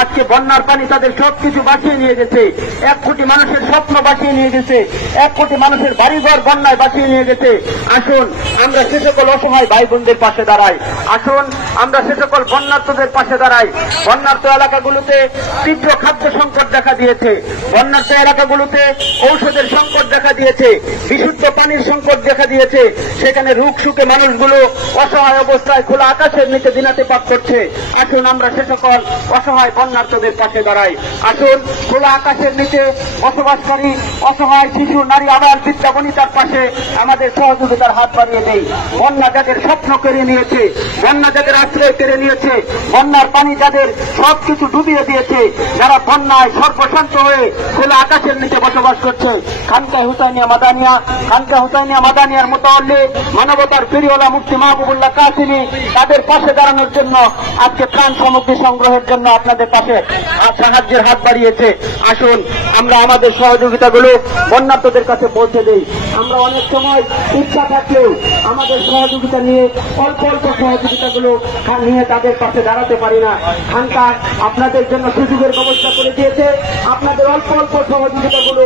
আজকে বন্যার পানি তাদের সবকিছু বাঁচিয়ে নিয়ে গেছে। 1 কোটি মানুষের স্বপ্ন বাঁচিয়ে নিয়ে গেছে। 1 কোটি মানুষের বাড়িঘর বন্যায় বাঁচিয়ে নিয়ে গেছে। আসুন আমরা সে সকল অসহায় ভাই বোনদের পাশে দাঁড়াই। আসুন আমরা সে সকল বন্যার্তদের পাশে দাঁড়াই। বন্যার্ত এলাকাগুলোতে তীব্র খাদ্য সংকট দেখা দিয়েছে। বন্যার্ত এলাকাগুলোতে ঔষধের সংকট দেখা দিয়েছে। বিশুদ্ধ পানির সংকট দেখা দিয়েছে। সেখানে রোগ সুখে মানুষগুলো অসহায় অবস্থায় খোলা আকাশের নিচে দিনাতিপাত করছে। আসুন আমরা সে সকল অসহায় বন্যার্তদের পাশে দাঁড়াই। আসুন খোলা আকাশের নিচে বসবাসকারী অসহায় শিশু, নারী, আবার বৃদ্ধা বনিতার পাশে আমাদের সহযোগিতার হাত বাড়িয়ে দেই। বন্যা যাদের স্বপ্ন কেড়ে নিয়েছে, বন্যা যাদের আশ্রয় কেড়ে নিয়েছে, বন্যার পানি যাদের সবকিছু ডুবিয়ে দিয়েছে, যারা বন্যায় সর্বশান্ত হয়ে খোলা আকাশের নিচে বসবাস করছে, খানকাহ হুসাইনিয়া মাদানিয়ার মোতাওয়াল্লি মানবতার প্রিয়লা মুফতি মাহবুবুল্লাহ কাসিমি তাদের পাশে দাঁড়ানোর জন্য আজকে ত্রাণ সামগ্রী সংগ্রহের জন্য আপনাদের পাশে সাহায্যের হাত বাড়িয়েছে। আসুন আমরা আমাদের সহযোগিতাগুলো বন্যার্তদের কাছে পৌঁছে দিই। আমরা অনেক সময় ইচ্ছা থাকলেও আমাদের সহযোগিতা নিয়ে অল্প অল্প সহযোগিতাগুলো নিয়ে তাদের পাশে দাঁড়াতে পারি না। খানকা আপনাদের জন্য সুযোগের ব্যবস্থা করে দিয়েছে। আপনাদের অল্প অল্প সহযোগিতাগুলো